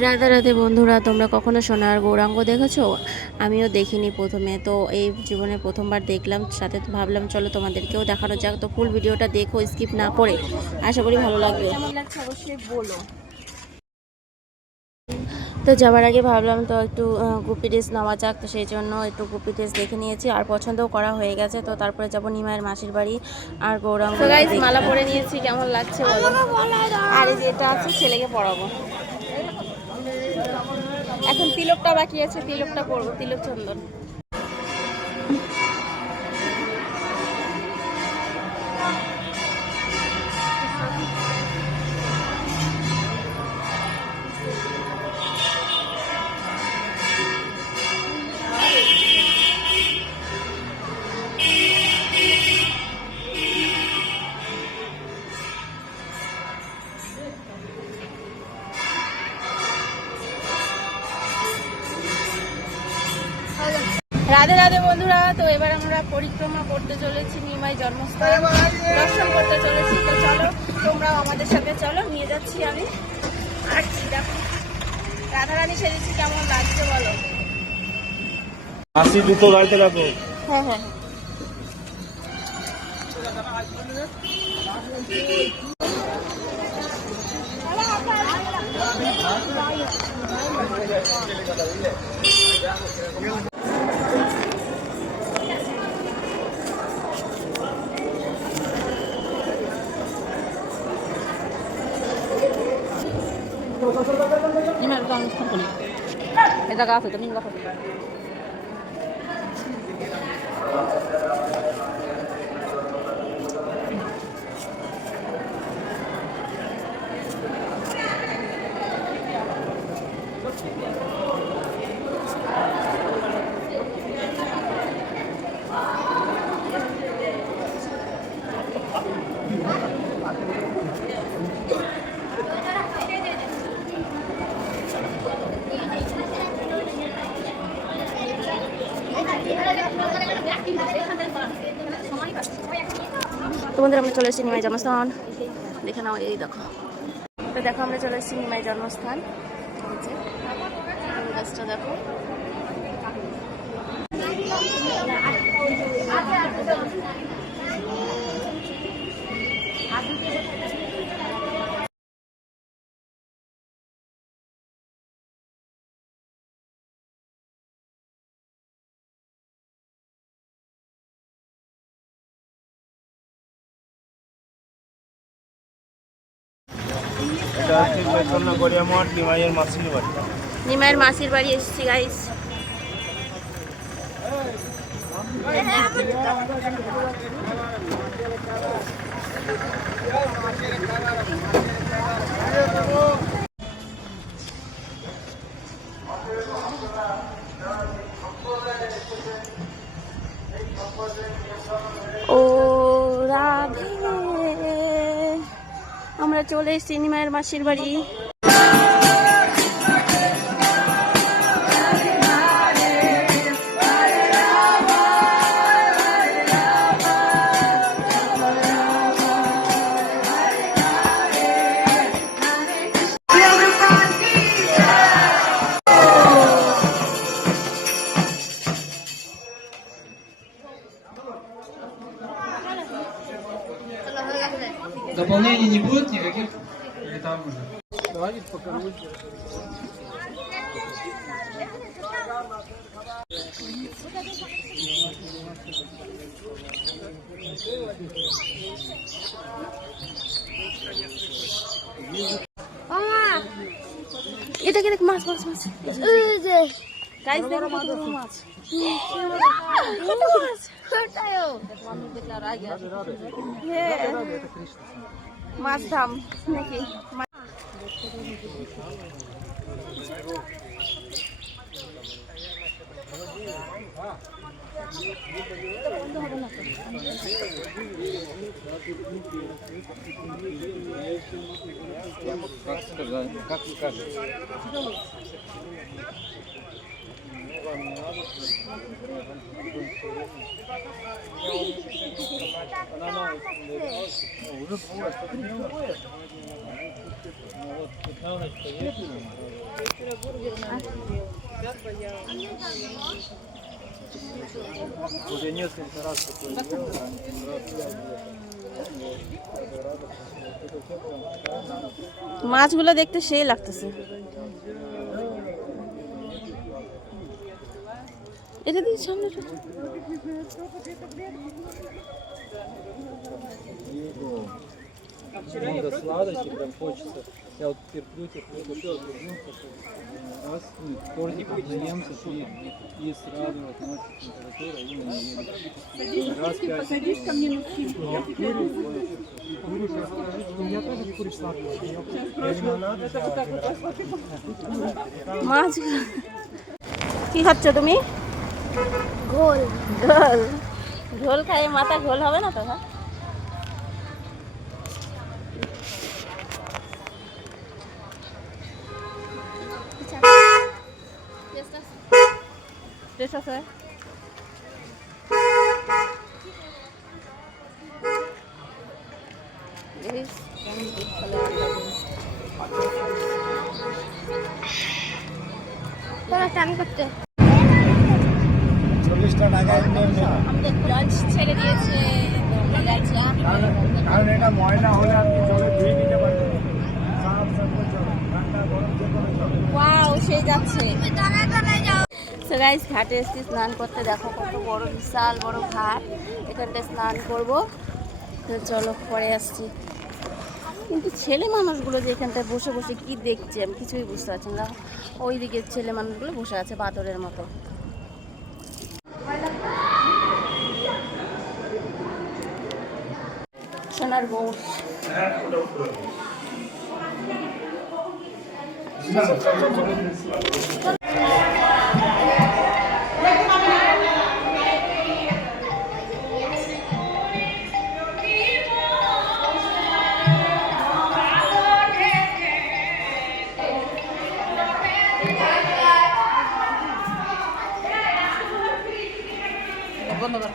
রাধে রাধে বন্ধুরা তোমরা কখনো সোনার গৌরাঙ্গ দেখেছ? আমিও দেখিনি প্রথমে তো এই জীবনে প্রথমবার দেখলাম সাথে তো ভাবলাম চলো তোমাদেরকেও দেখানো যাক। তো ফুল ভিডিওটা দেখো স্কিপ না করে। আশা করি ভালো লাগবে। অবশ্যই বলো। তো যাওয়ার আগে ভাবলাম তো একটু গুপি ড্রেস নেওয়া যাক তো সেই জন্য একটু গুপি ড্রেস দেখে নিয়েছি। আর পছন্দও করা হয়ে গেছে তো তারপরে যাব নিমায়ের মাসির বাড়ি আর গৌরাঙ্গ তো গাইস মালা পরে নিয়েছি কেমন লাগছে বলো? আর যেটা আছে ছেলেকে পরাবো এখন তিলকটা বাকি আছে তিলকটা করব তিলক চন্দন রাধে রাধে বন্ধুরা তো এবার আমরা পরিক্রমা করতে চলেছি নিমাই জন্মস্থান দর্শন করতে চলেছি। তো চলো তোমরাও আমাদের সাথে চলো নিয়ে যাচ্ছি আমি। আর দেখো। রাধারানী সেজেছি কেমন লাগছে বলো? হাসি দুটো গাড়িতে রাখো। হ্যাঁ হ্যাঁ। Domingo, Domingo. কোনে এই জায়গা আছে তুমি দেখো তো বন্ধুরা, আমরা চলে এসেছি নিমাই জন্মস্থান। দেখে নাও, এই দেখো। তো দেখো, আমরা চলে এসেছি নিমাই জন্মস্থান। গাছটা দেখো। এটা হচ্ছে চৈতন্য গড়িয়া মঠ নিমাইয়ের মাসির বাড়ি। নিমাইয়ের মাসির বাড়ি এসেছি গাইস ও। আমরা চলে এসেছি নিমায়ের মাসির বাড়ি। не будет никаких? Или там уже? এটা কি দেখ মাছ মাছ মাছ গাইস দেখো কত বড় মাছ কত মাছ হ্যাঁ। মাছ ধাম নাকি Как сказать? Как скажешь? Уже несколько раз такое делал, মাছগুলো দেখতে সেই লাগতেছে এটা দিয়ে সামনে রাখ। Много сладости, прям хочется. Я вот терплю, терплю, терплю, раз, ну, вторник наемся, и, и сразу вот ночью температура, и не едет. Раз, пять. Посадишь ко мне на মাছ কি খাচ্ছ তুমি গোল ঝোল ঝোল খাই মাথা ঝোল হবে না তো টেস্ট আছে? করতে। চল্লিশটা টাকা আমাদের লাঞ্চ ছেড়ে দিয়েছে কারণ এটা ময়লা হলে আপনি জলে ধুয়ে নিতে পারবেন। সাফ সাফ চলে ঠান্ডা গরম যে কোনো চলে ওয়াও সে যাচ্ছে। সো গাইস ঘাটে এসেছি স্নান করতে। দেখো কত বড় বিশাল বড় ঘাট। এখানটায় স্নান করব। তো চলো পরে আসছি। কিন্তু ছেলে মানুষগুলো যে এখানটায় বসে বসে কি দেখছে আমি কিছুই বুঝতে পারছি না। ওই দিকে ছেলে মানুষগুলো বসে আছে বাদরের মতো। সোনার বউ বন্ধ কর